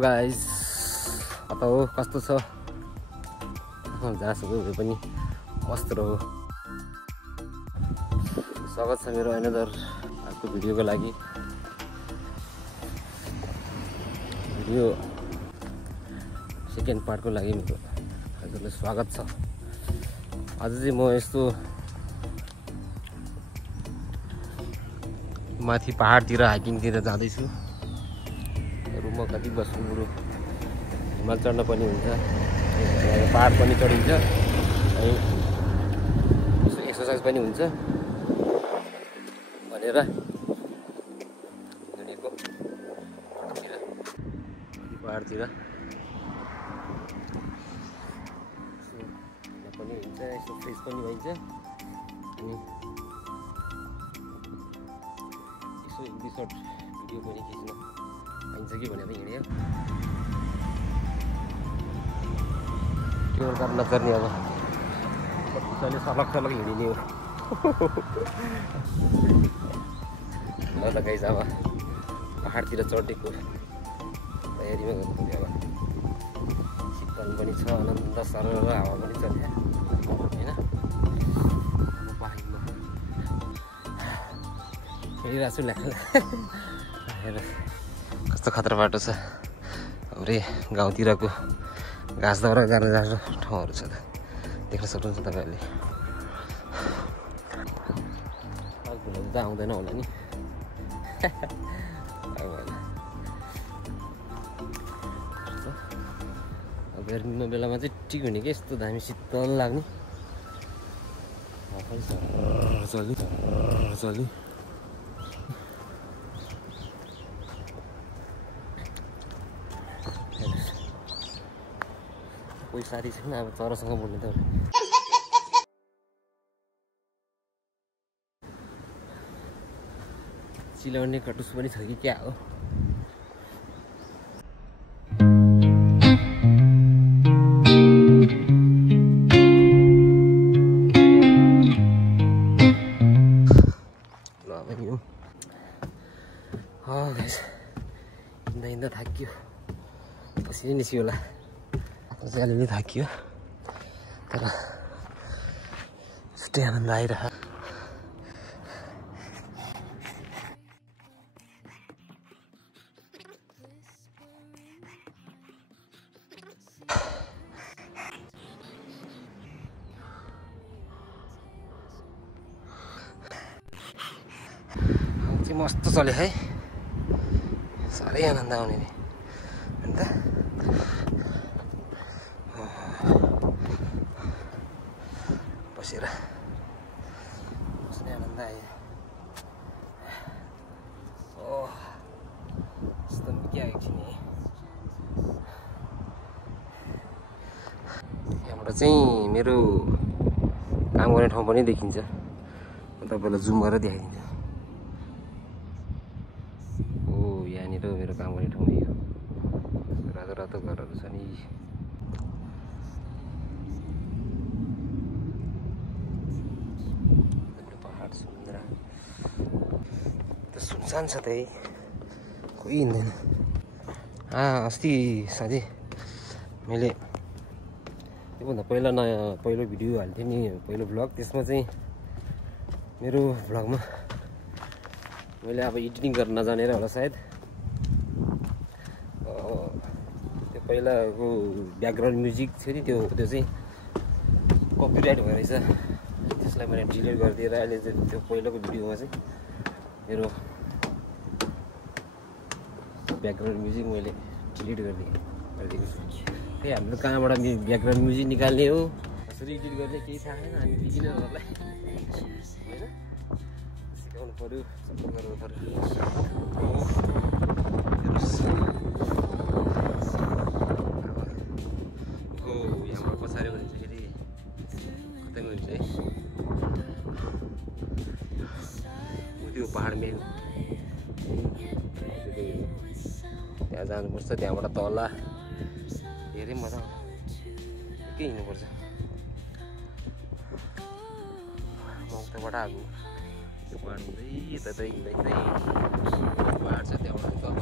Hello guys, कता हो, कस्तो छ? जहाँसुकै भए पनि मस्त रहो। स्वागत छ मेरो अनदर अर्को भिडियोको लागि। भिडियो सेकेन्ड पार्टको लागि मेरो हजुरलाई स्वागत छ। आज चाहिँ म यस्तो माथि पहाडतिर हाइकिङतिर जाँदैछु। रुममा कति बस्नु, बरु हिमाल चढ्न पनि हुन्छ, पहाड पनि चढिन्छ, अनि यसो एक्सर्साइज पनि हुन्छ भनेर हिँडेको पहाडतिर। पनि हुन्छ, यसो फ्रेस पनि भइन्छ, अनि यसो एक दुई सर्ट भिडियो पनि खिच्न पाइन्छ कि भनेर हिँड्यो। त्यो गर्न नचर्ने अब कतिले सलक सलक हिँडिने हो। ल त गाइस, अब पहाडतिर चढेको तयारीमा गर्नुपर्यो। अब शीतल पनि छ, आनन्द सरल हावा पनि चल्छ होइन। पहाडमा हिँडिरहेको छु, हेर कस्तो खतरा बाटो छ। हाम्रै गाउँतिरको घाँस दाउरा जान जाने ठाउँहरू छ, देख्न सक्नुहुन्छ तपाईँहरूले। घुमाउनु त आउँदैन होला नि। गर्मीको बेलामा चाहिँ ठिक हुने कि, यस्तो दामी शीतल लाग्ने चल्ने। कोही साथी छैन, अब चरासँग बोल्ने त चिलाउने कटुस पनि छ कि क्या हो। ल अब यो हिँड्दा हिँड्दा थाकियो, पसिनै निस्क्यो होला। चाहिँ अलिअलि थाकियो, तर छुट्टै आनन्द आइरह। चाहिँ मस्त चल्यो है, साह्रै आनन्द आउने नि अन्त। बसेर बस्ने आनन्द आयो। ओह यस्तो क्या एकछिन यहाँबाट चाहिँ मेरो काम गर्ने ठाउँ पनि देखिन्छ। म तपाईँलाई जुम गरेर देखाइदिन्छु। ओ यहाँनिर मेरो काम गर्ने ठाउँ यो रातो रातो घरहरू छ नि। सुनसान छ त, कोही हिँड्दैन। अस्ति साथी मैले त्योभन्दा पहिलो भिडियो हाल्थेँ नि, पहिलो भ्लग। त्यसमा चाहिँ मेरो भ्लगमा मैले अब एडिटिङ गर्न नजानेर होला सायद, त्यो पहिलाको ब्याकग्राउन्ड म्युजिक थियो नि, त्यो चाहिँ कपिराइट भएर रहेछ। त्यसलाई मैले डिलिट गरिदिएर अहिले चाहिँ त्यो पहिलाको भिडियोमा चाहिँ मेरो ब्याकग्राउन्ड म्युजिक मैले डिलिट गरिदिएको छु। खै हाम्रो कहाँबाट ब्याकग्राउन्ड म्युजिक निकाल्ने हो, कसरी एडिट गर्ने केही थाहा छैन। हामी बिगिनरहरूलाई होइन सिकाउनु पऱ्यो, सपोर्ट गर्नु पऱ्यो। यहाँबाट पछाड्यो भने चाहिँ फेरि कतै गइन्छ है, त्यो पहाड मेन त्यहाँ जानुपर्छ। त्यहाँबाट तल धेरै मजा आउँछ, के हिँड्नुपर्छ। मौकाबाट आएको त्यो पहाड हुँदै यता हिँड्दै पहाड छ, त्यहाँबाट तल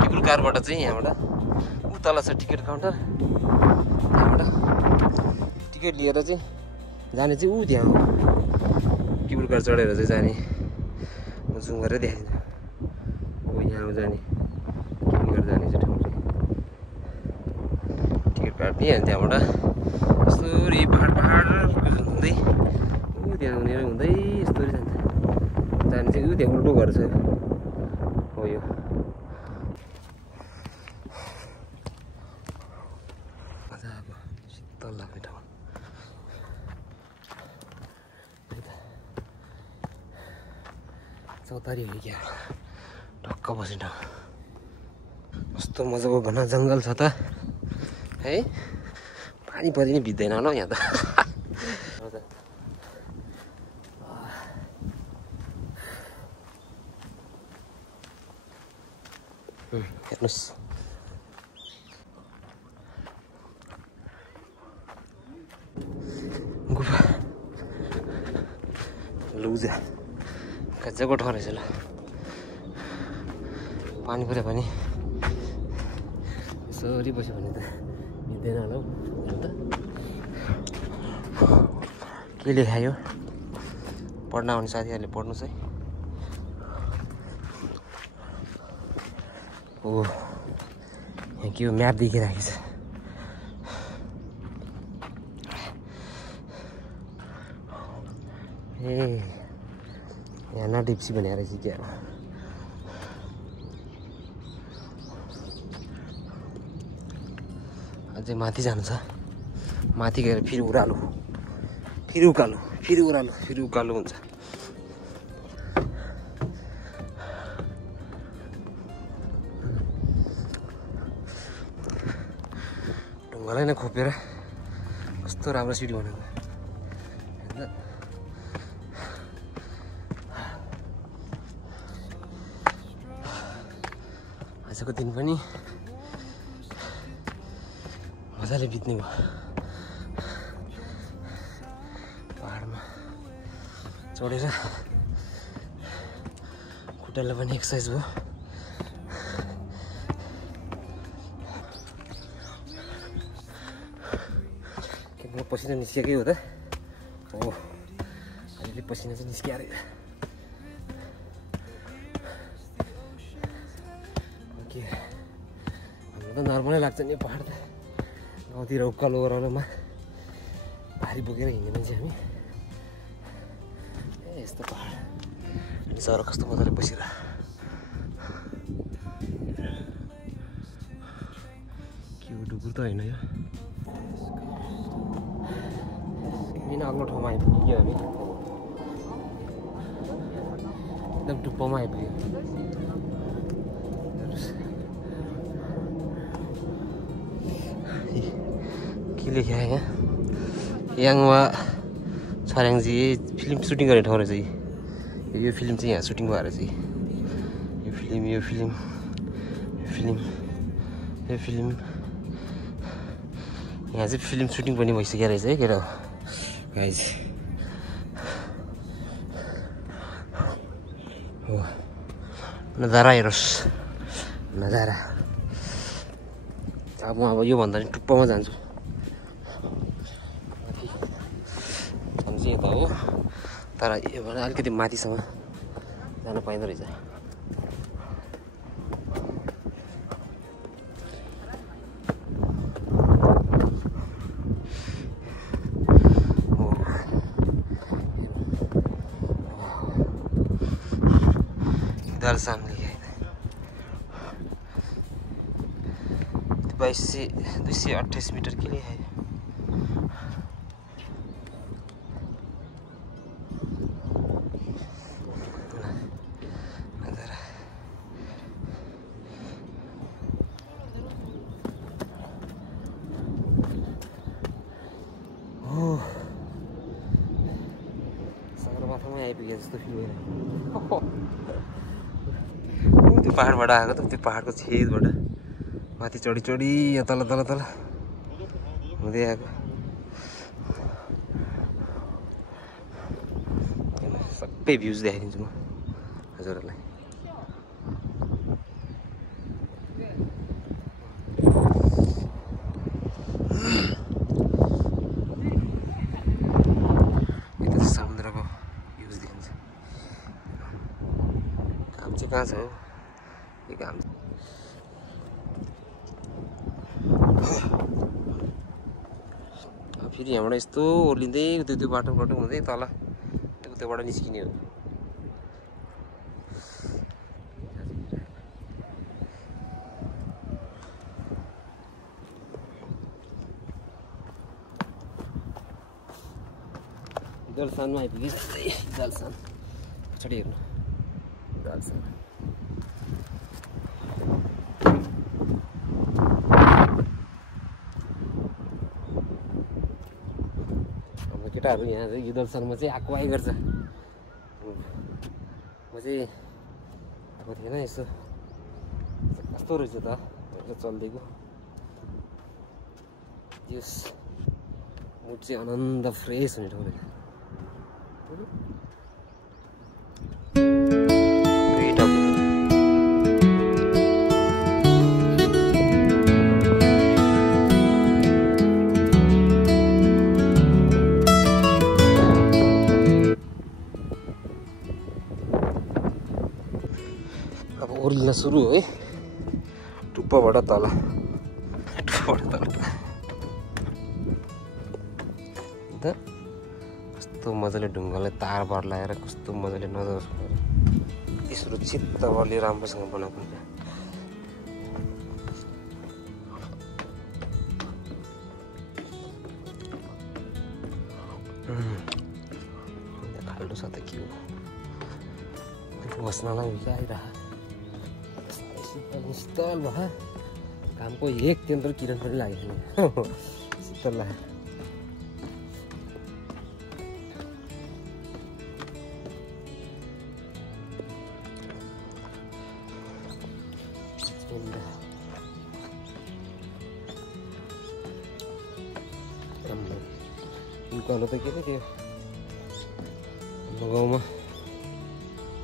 केबुल कारबाट चाहिँ यहाँबाट उतल छ टिकट काउन्टर, त्यहाँबाट टिकट लिएर चाहिँ जाने चाहिँ ऊ त्यहाँ हो, केबुल कार चढेर चाहिँ जाने। म जुम गरेर देखाइदिन्छु, हो यहाँ हो जाने, केबुल कार जाने चाहिँ ठाउँ चाहिँ टिकट काट्ने। अनि त्यहाँबाट यस्तोरी पहाड हुँदै ऊ त्यहाँ हुनेर हुँदै यस्तोरी जान्छ, जाने चाहिँ ऊ त्यहाँ उल्टो घर छ हो यो। मजाको शीतल लाग्ने ठाउँ, चौतारी हो क्या, ढक्क बस्ने ठाउँ। कस्तो मजाको घना जङ्गल छ त है, पानी परि नै भिज्दैन होला यहाँ त। हेर्नुहोस् गुफा, लुजा गजबको ठाउँ रहेछ ल। पानी पऱ्यो भने यसरी बस्यो भने त भिज्दैन होला हौ त। के लेखायो पढ्न आउने साथीहरूले पढ्नुहोस् है। ओ यहाँ के हो, म्याप देखिरहेको छ। ए यहाँ नाडिप्सी भनेर रहेछ क्या, अझै माथि जानु छ। माथि गएर फेरि उरालो, फेरि उकालो, फेरि उरालो, फेरि उकालो हुन्छ। ढुङ्गालाई नै खोपेर कस्तो राम्रो सिडी बनाएको होइन। आजको दिन पनि मजाले बित्ने भयो पहाडमा चढेर, खुट्टालाई पनि एक्सर्साइज भयो। के पसिना निस्किएकै हो त, हो अलिअलि पसिना चाहिँ निस्किएर के हाम्रो त नर्मलै लाग्छ नि पहाड त। गाउँतिर उकालो ओह्रालोमा भारी बोकेर हिँड्ने मान्छे हामी। ए यस्तो पहाड अनि सर कस्तो मजाले बसेर के हो, डुकुर त होइन यो। किन अग्लो ठाउँमा आइपुग्यो हामी, एकदम टुप्पोमा आइपुग्यो। के लेख्या यहाँ, याङवा छर्याङजी फिल्म सुटिङ गर्ने ठाउँ रहेछ। यो फिल्म चाहिँ यहाँ सुटिङ भएर चाहिँ यो फिल्म यहाँ चाहिँ फिल्म सुटिङ पनि भइसक्यो रहेछ है केटा गाइज। हो नजारा हेरोस्, नजारा। अब म योभन्दा नि टुप्पोमा जान्छु, हामी चाहिँ यता हो, तर योभन्दा अलिकति माथिसम्म जान पाइँदो रहेछ। दाल सामने 228 मीटर के लिए है। सगरमाथामा आइपुगे जस्तो फिल भइरहेको। त्यो पहाडबाट आएको त, त्यो पहाडको छेदबाट माथि चढी चढी यहाँ तल तल तल हुँदै आएको। सबै भ्युज देखाइदिन्छु म हजुरहरूलाई। कहाँ छ हौ यो काम फेरि यहाँबाट यस्तो ओर्लिँदै त्यो बाटो हुँदै तल त्योबाट निस्किने हो जलसानमा आइपुगेँ जलसान पछाडि हेर्नु जलसान हाम्रो केटाहरू यहाँ चाहिँ यो जलसानमा चाहिँ आएको गर्छ म चाहिँ आएको थिएन यसो कस्तो रहेछ त चल्दिएको यस मुड चाहिँ आनन्द फ्रेस हुने ठाउँ रहेछ अब ओर्लिन सुरु हो है टुप्पोबाट तल कस्तो मजाले ढुङ्गालाई तारबार लगाएर कस्तो मजाले नजर यति सुरक्षित तवरले राम्रोसँग बनाएको हुन्छ खाल्डो छ त के हो बस्नलाई आइरहेको शीतल भयो घामको एक केन्द्र किरण पनि लागेको छैन शीतल लाग्यो उकालो त के थियो हाम्रो गाउँमा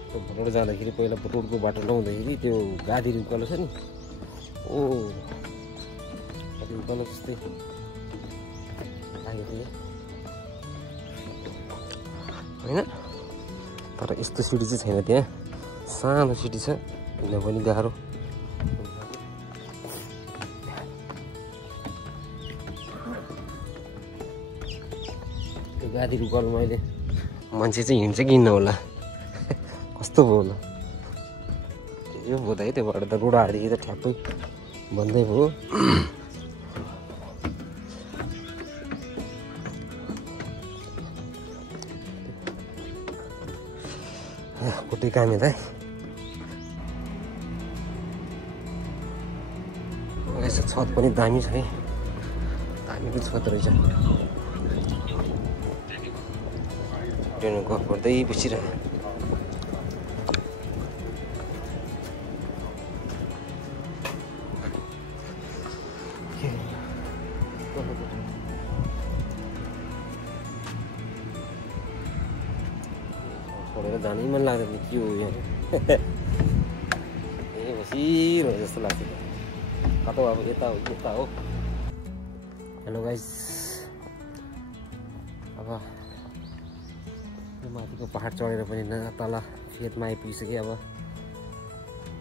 भटौडा जाँदाखेरि पहिला रोडको बाटो लाउँदाखेरि त्यो गाडी उकालो छ नि ओ गाडी उकालो जस्तै लागेको थियो होइन तर यस्तो सिडी चाहिँ छैन त्यहाँ सानो सिडी छ हिँड्न पनि गाह्रो गाडी उकालोमा अहिले मान्छे चाहिँ हिँड्छ कि हिँड्न होला कस्तो भयो होला यो बोधा है त्योबाट त रोड हालेदेखि त ठ्याप्पै बन्दै भयो कुटी काम है यसो छत पनि दामी छ है दामीको छत रहेछ गफ गर्दै बसिरह्यो पढेर जानै मन लाग्दैन के हो यहाँ ए बसिरह्यो जस्तो लाग्छ कता अब यता हो हेलो गाइस अब माथिको पहाड चढेर पनि तल फेदमा आइपुगिसकेँ अब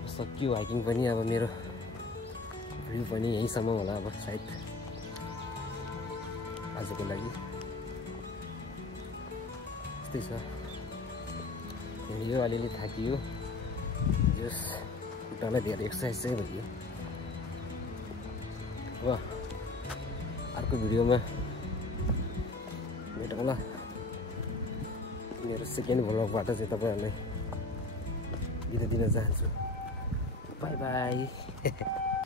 सकियो हाइकिङ पनि अब मेरो भ्यू पनि यहीँसम्म होला अब सायद आजको लागि यस्तै छ हिँडियो अलिअलि थाकियो जस खुट्टालाई धेरै एक्सर्साइज चाहिँ भयो अब अर्को भिडियोमा भेटौँला मेरो सेकेन्ड भ्लगबाट चाहिँ तपाईँहरूलाई बिदा दिन चाहन्छु बाई बाई